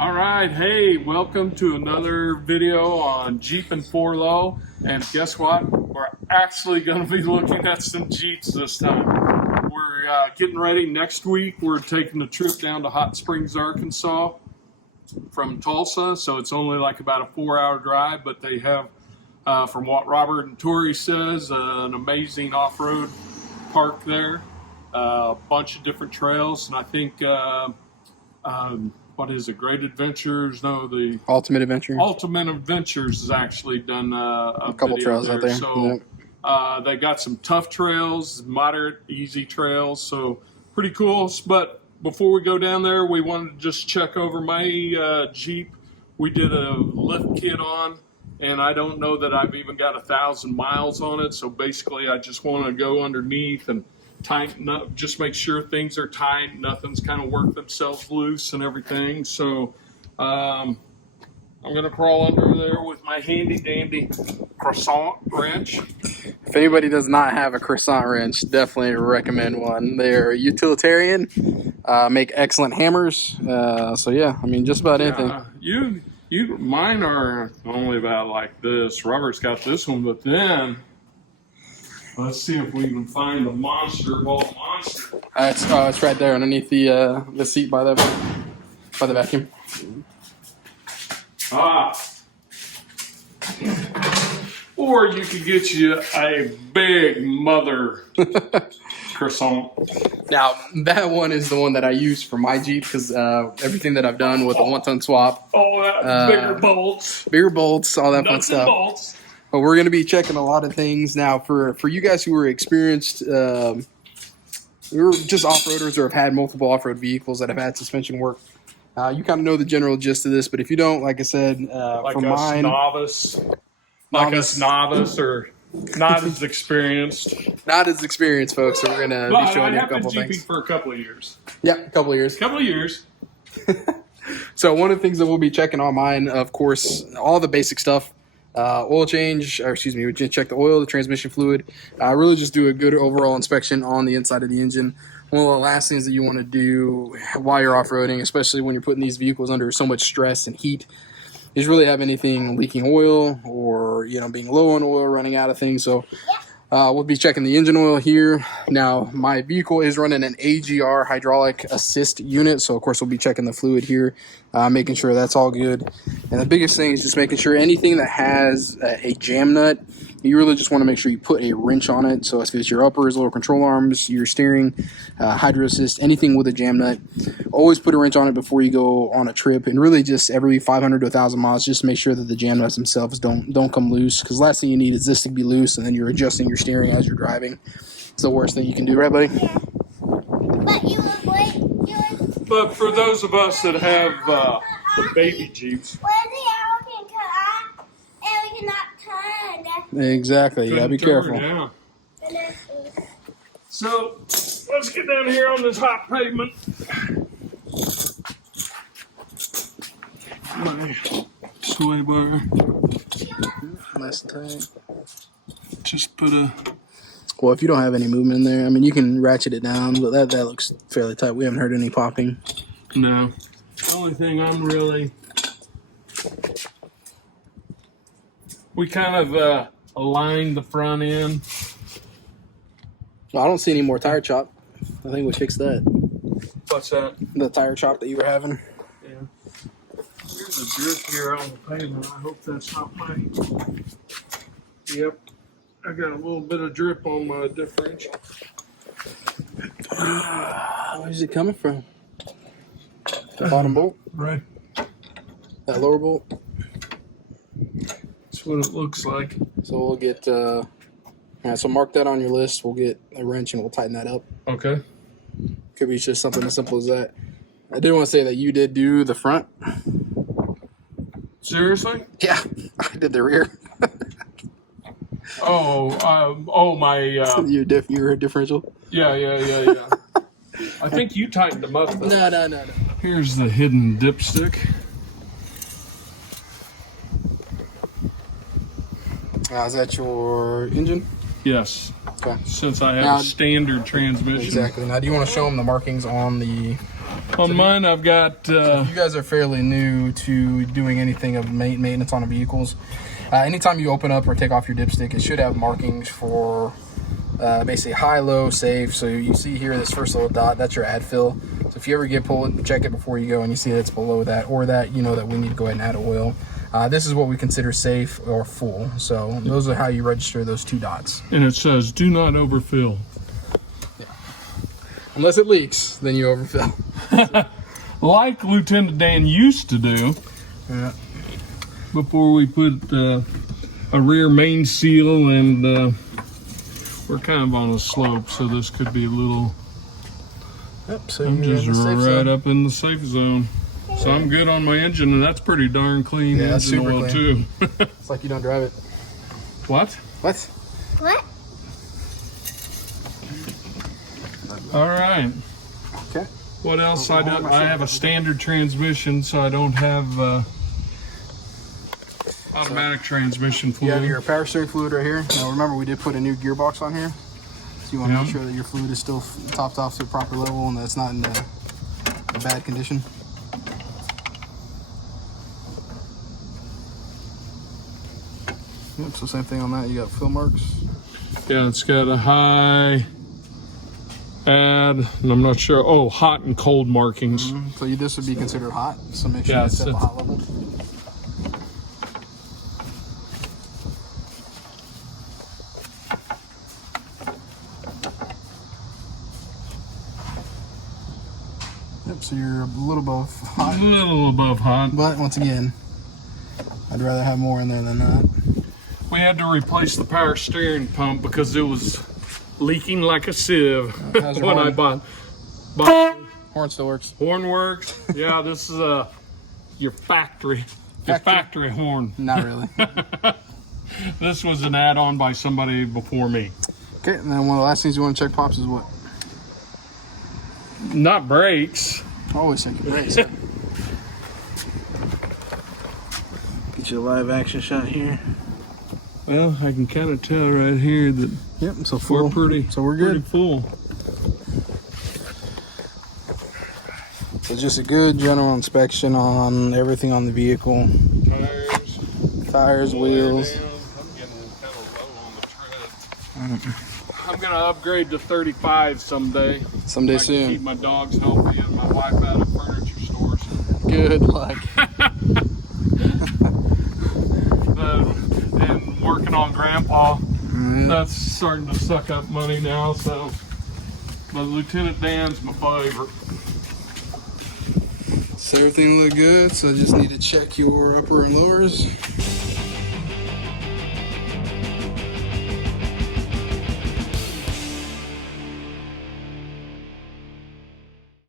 All right, hey, welcome to another video on Jeep and 4Low. And guess what? We're actually going to be looking at some Jeeps this time. We're getting ready. Next week, we're taking a trip down to Hot Springs, Arkansas from Tulsa. So it's only like about a 4-hour drive, but they have, from what Robert and Tori says, an amazing off-road park there. A bunch of different trails, and I think what is it? Great Adventures? No, the Ultimate Adventure. Ultimate Adventures has actually done a couple trails there. out there. So they got some tough trails, moderate, easy trails. So pretty cool. But before we go down there, we wanted to just check over my Jeep. We did a lift kit on, and I don't know that I've even got 1,000 miles on it. So basically, I just want to go underneath and tighten up, just make sure things are tight, nothing's kind of worked themselves loose and everything. So I'm gonna crawl under there with my handy dandy croissant wrench. If anybody does not have a croissant wrench, definitely recommend one. They're utilitarian, make excellent hammers. So yeah, I mean, just about anything. Mine are only about like this. Robert's got this one, but then let's see if we can find the monster of all monsters. It's right there underneath the seat by the vacuum. Or you could get you a big mother croissant. Now that one is the one that I use for my Jeep because everything that I've done with a 1-ton swap. Oh, bigger bolts, all that fun nuts stuff. and bolts. But we're going to be checking a lot of things now for you guys who are experienced. We're just off-roaders or have had multiple off-road vehicles that have had suspension work. You kind of know the general gist of this, but if you don't, like I said, like for us mine, novice or not as experienced. Not as experienced, folks. So we're going to be showing you a couple been things. Jeeping for a couple of years. Yeah, a couple of years. So one of the things that we'll be checking on mine, of course, all the basic stuff. Oil change, or excuse me, we just check the oil, the transmission fluid. Really just do a good overall inspection on the inside of the engine. One of the last things that you want to do while you're off-roading, especially when you're putting these vehicles under so much stress and heat, is really have anything leaking oil or, being low on oil, running out of things. So we'll be checking the engine oil here. Now, my vehicle is running an AGR hydraulic assist unit. So, of course, we'll be checking the fluid here, making sure that's all good. And the biggest thing is just making sure anything that has a jam nut, you really just want to make sure you put a wrench on it. So if it's your uppers, lower control arms, your steering, hydro assist, anything with a jam nut, always put a wrench on it before you go on a trip. And really just every 500 to 1,000 miles, just make sure that the jam nuts themselves don't come loose. Because last thing you need is this to be loose, and then you're adjusting your steering as you're driving. It's the worst thing you can do, right, buddy? Yeah. But for those of us that have the baby Jeeps, Exactly. You gotta be careful. Yeah. So let's get down here on this hot pavement. My sway bar. Nice and tight. Just put a. Well, if you don't have any movement in there, I mean, you can ratchet it down, but that looks fairly tight. We haven't heard any popping. No. The only thing I'm really. We kind of aligned the front end. Well, I don't see any more tire chop. I think we fixed that. What's that? The tire chop that you were having. Yeah. There's a drip here on the pavement. I hope that's not mine. Yep. I got a little bit of drip on my differential. Where's it coming from? The bottom bolt? Right. That lower bolt? That's what it looks like. So we'll get, all right, so mark that on your list. We'll get a wrench and we'll tighten that up. Okay. Could be just something as simple as that. I did want to say that you did do the front. Seriously? Yeah, I did the rear. My. Your differential? Yeah. I think you tightened them up. No. Here's the hidden dipstick. Is that your engine? Yes. Okay. Since I have Now, a standard transmission. Exactly. Now, do you want to show them the markings on the On mine, I've got. If you guys are fairly new to doing anything of maintenance on the vehicles, anytime you open up or take off your dipstick, it should have markings for basically high, low, safe. So you see here this first little dot, that's your add fill. So if you ever get pulled, check it before you go, and you see that it's below that, or that you know that we need to go ahead and add oil. This is what we consider safe or full. So those are how you register those 2 dots. And it says, do not overfill. Yeah. Unless it leaks, then you overfill. Like Lieutenant Dan used to do. Yeah. Before we put a rear main seal, and we're kind of on a slope, so this could be a little. Yep, so I'm just right up in the safe zone. So I'm good on my engine, and that's pretty darn clean. Yeah, that's engine super oil clean. too. It's like you don't drive it. What? What? What? All right. Okay. What else? I have a standard transmission, so I don't have automatic transmission You fluid. have your power steering fluid right here. Now remember, we did put a new gearbox on here. So you want to make sure that your fluid is still topped off to a proper level and that it's not in a bad condition. Yep, so same thing on that. You got fill marks. Yeah, it's got a high, add, and I'm not sure. Oh, hot and cold markings. So this would be considered hot. So make sure Yeah, it's at a hot level. Yep, so you're a little above hot. A little above hot. But once again, I'd rather have more in there than not. We had to replace the power steering pump because it was leaking like a sieve How's your when I horn? bought. Horn still works. Horn works. Yeah, this is your factory horn. Not really. This was an add-on by somebody before me. Okay, and then one of the last things you want to check, Pops, is what? Not brakes. Always check your brakes. Get you a live action shot here. Well, I can kind of tell right here that Yep, so full. we're pretty. So we're Pretty good. full. So just a good general inspection on everything on the vehicle. Tires, wheels. I'm getting kind of low on the tread. I'm gonna upgrade to 35 someday. Someday I can keep soon. my dogs healthy and my wife out of furniture stores. Good luck. And working on Grandpa, Mm, that's starting to suck up money now. So, but Lieutenant Dan's my favorite. So everything look good. So I just need to check your upper and lowers.